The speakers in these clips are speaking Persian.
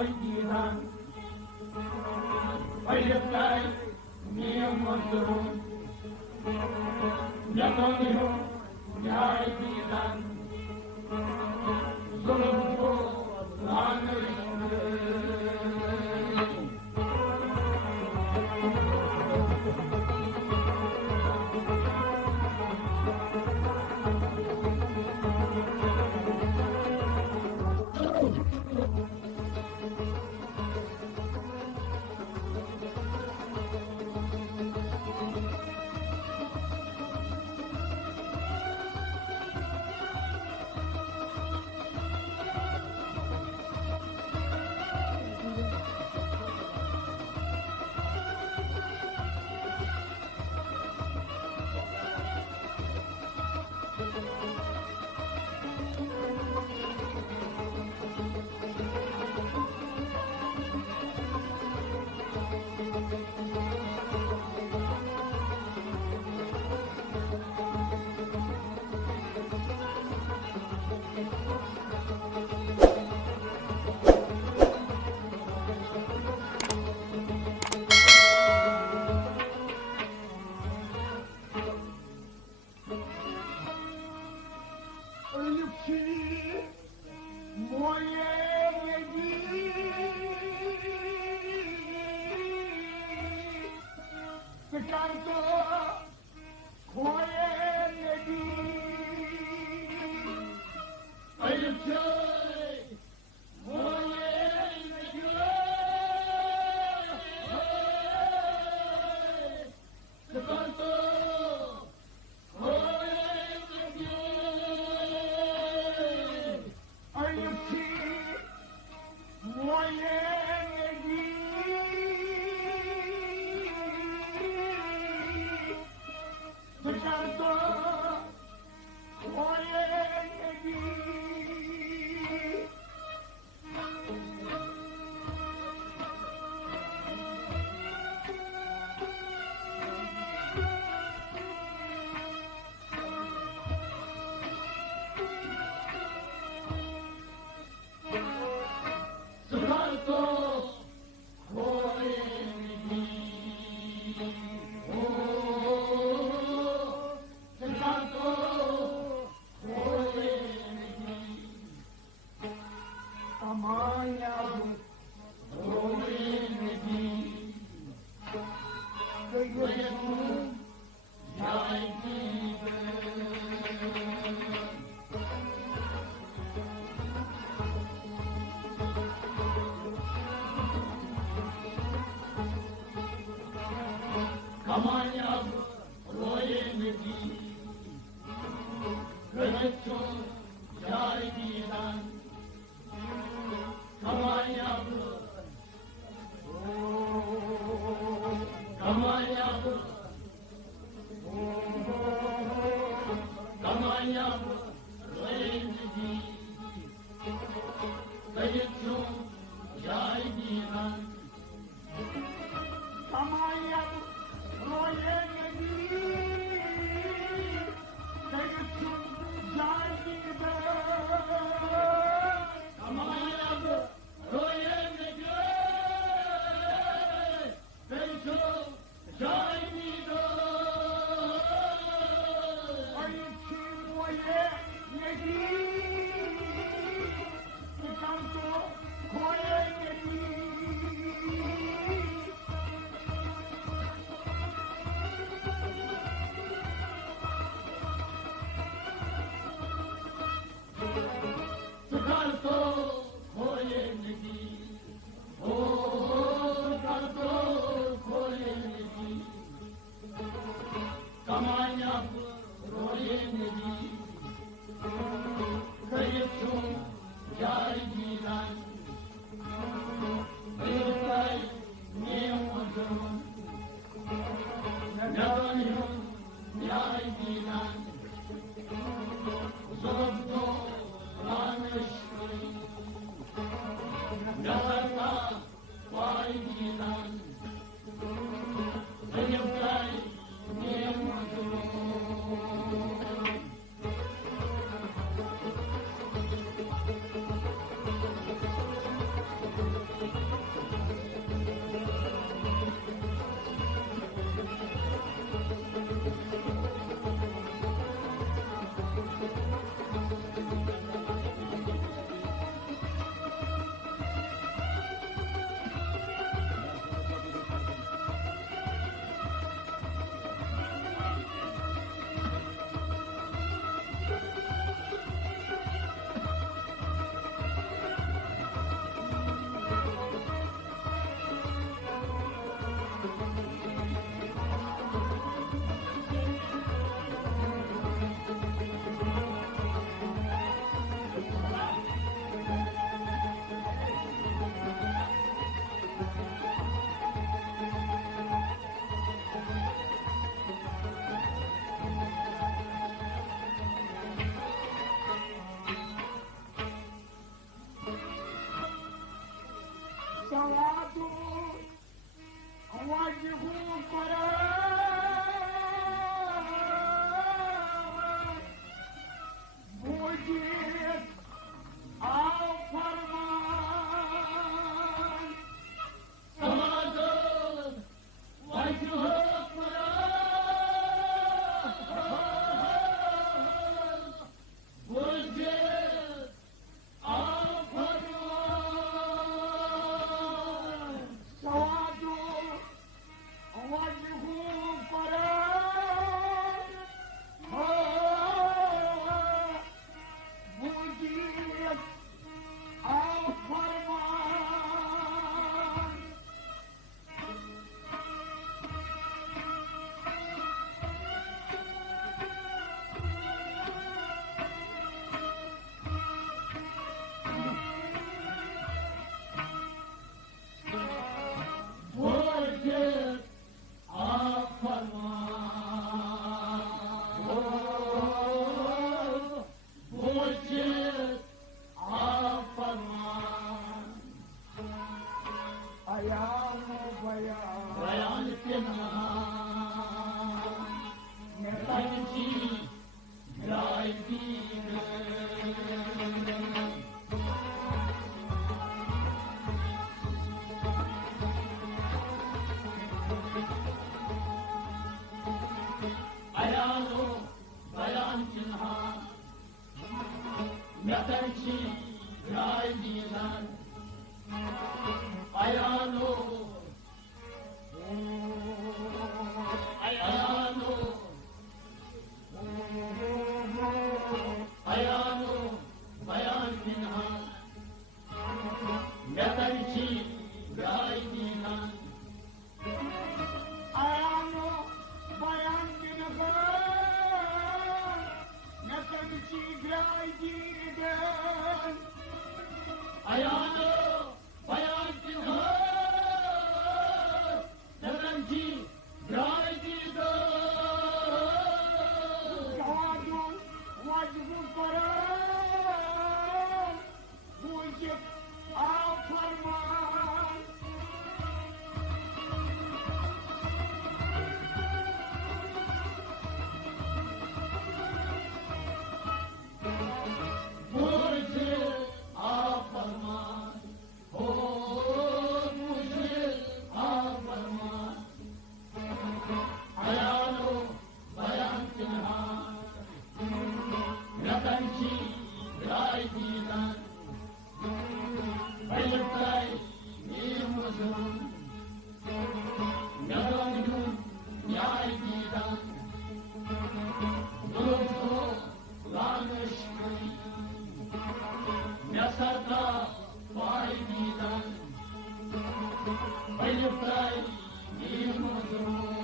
جایگیرم Hayırlar niyemetim Yatanıyor yaydilen Zulüm bu lanetli Come on, سواد وجه قرار وجيت فرمان سواد وجه قرار وجيت فرمان سواد وجه قرار وجيت فرمان وجيت بيان النهار نتمشي رايدين أيانو بيان النهار نتمشي رايدين أيانو أيانو بيان منها نتمشي رايدينا أيانو بيان منها نتمشي رايدينا أيانو بيان منها نتمشي رايدينا وجه قرار وجد فرمان وجد فرمان وجد فرمان أيانو بيان تنهار نتمشي رايدينا بيلقاي يمزون نرانجون رايدينا نلوكو لانشكي نسرتا رايدينا بيلقاي يمزون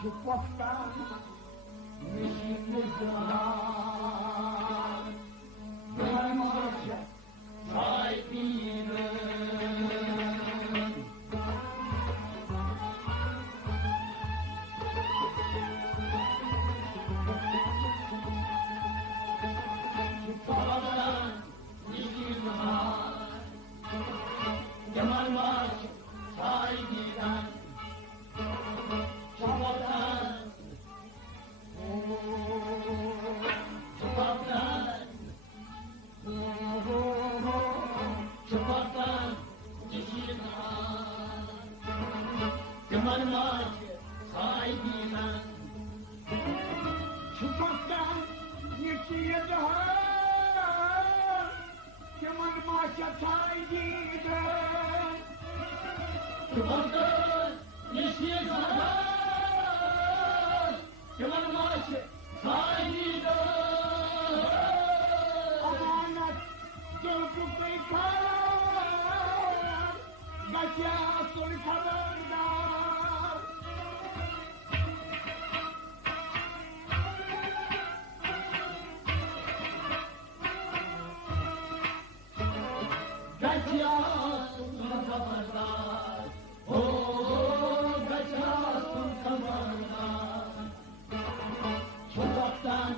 și pofta și muzărar. Mai marșă, Hai bine! Și poartă niștinămar, de mai marșă, hai bine! Și poartă, și poartă, și poartă niștinămar, de mai marșă, hai bine! și pofta și muzărar. Ce mai marșă ți-ai ghidă. Poartă niștinămar, de mai marșă, hai bine! Amanat Tolku pekar, Gacyasul Khabardar. Gacyasul Khabardar, oh, Gacyasul Khabardar. Sokaktan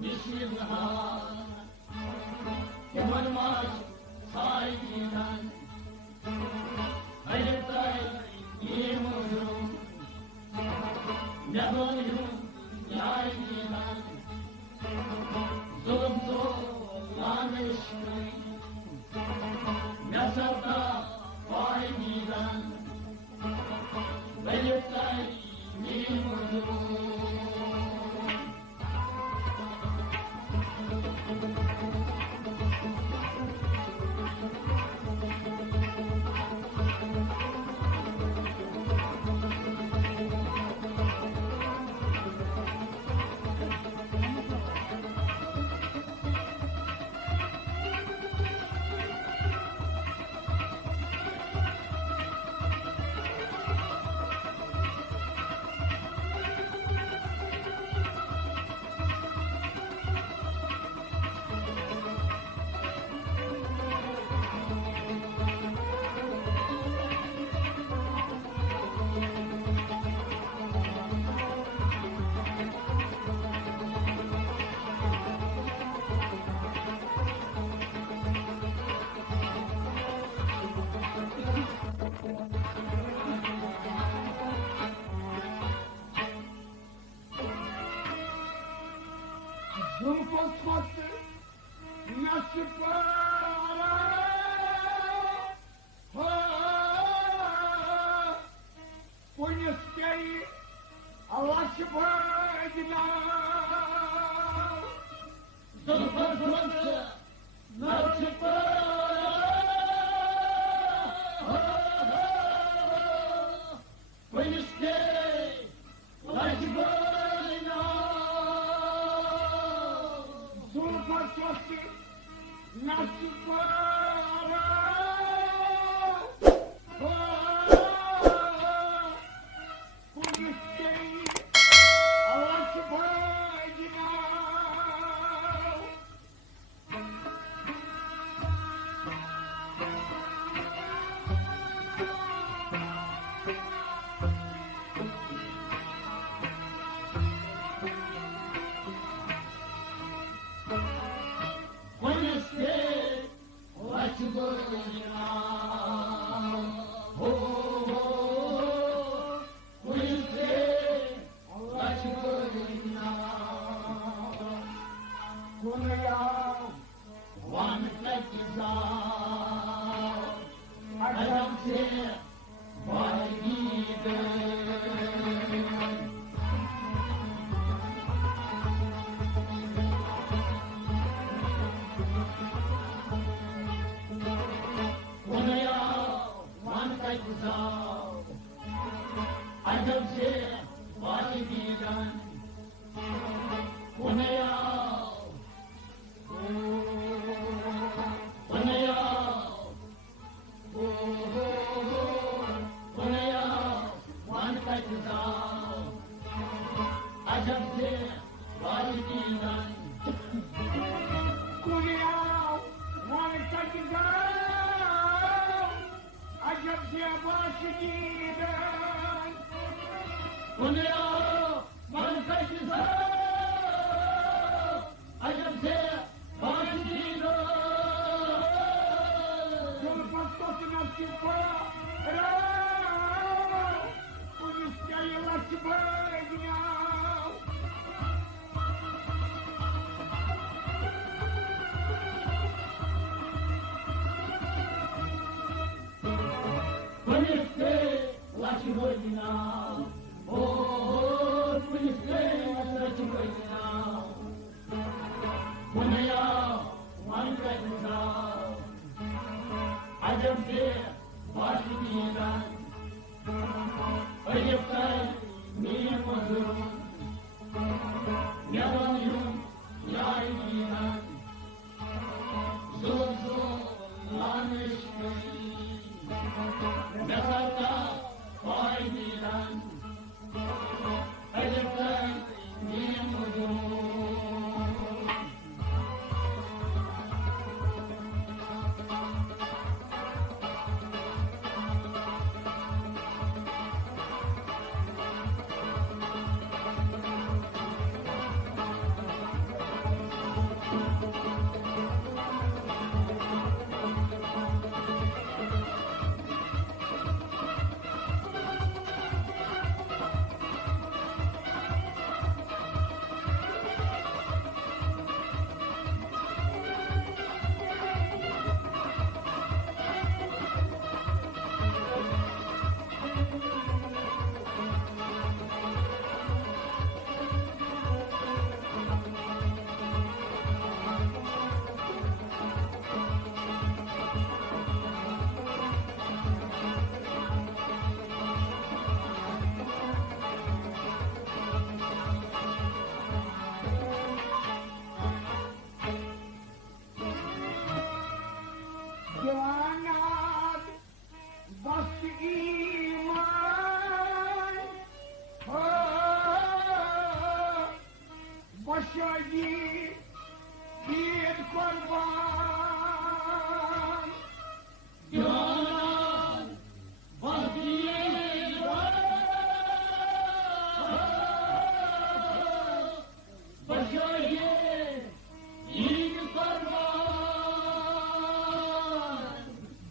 nişinhar, Kemal Maç sahibinden, Hayretay yemuzum, Ne boyum yaydilen, Zulüm zorlanıştım, Ne sarda faydiden, Hayretay yemuzum. Zulfosfatı nasip Понестей Allah şifacına. Zulfosfatı nasip Понестей лачбана. Zulfosfatı nasip Понестей Allah şifacına. Понестей лачбана. Понестей лачбана. Konuya One like desire, I adam don't care why either. One like desire, I don't care what it be done. One like desire, عجبت والدينا كلياو والكجداو عجبت يا باشدينا كلياو والكجداو عجبت والدينا جلبطت نفسي راو ونسكي ركبينا جوانات بس ایمان باشایی دید قربان جانان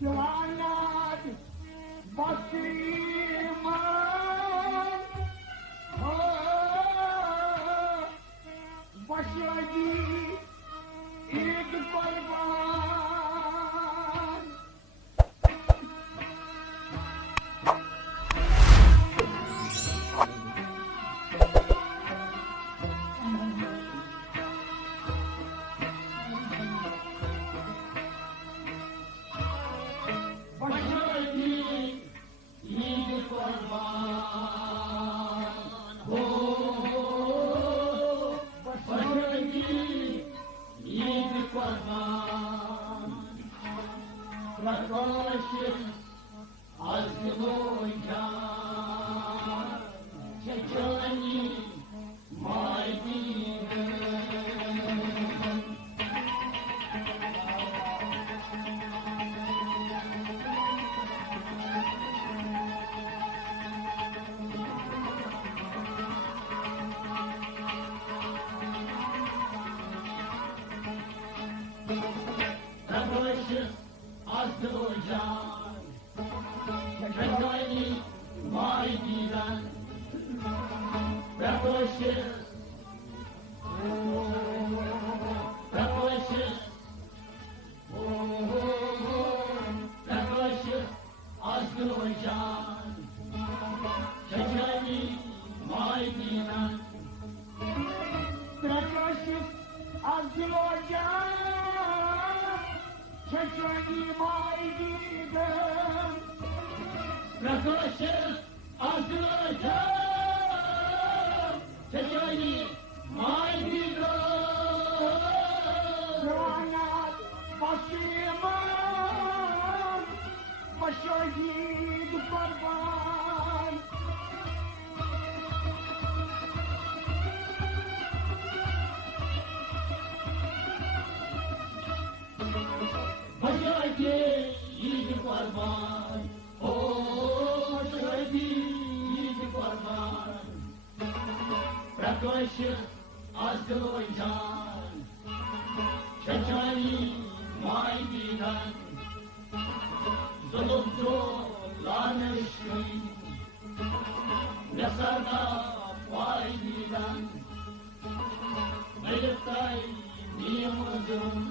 جوانات بس ایمان باشایی دید قربان Şöhreti yiğidi kurban, o şöhreti yiğidi kurban. Praklaşık Azerbaycan, Çeçeni Maydidan, zulümcülanışkın, Nesarda faydidan, Melek'tay niyazım,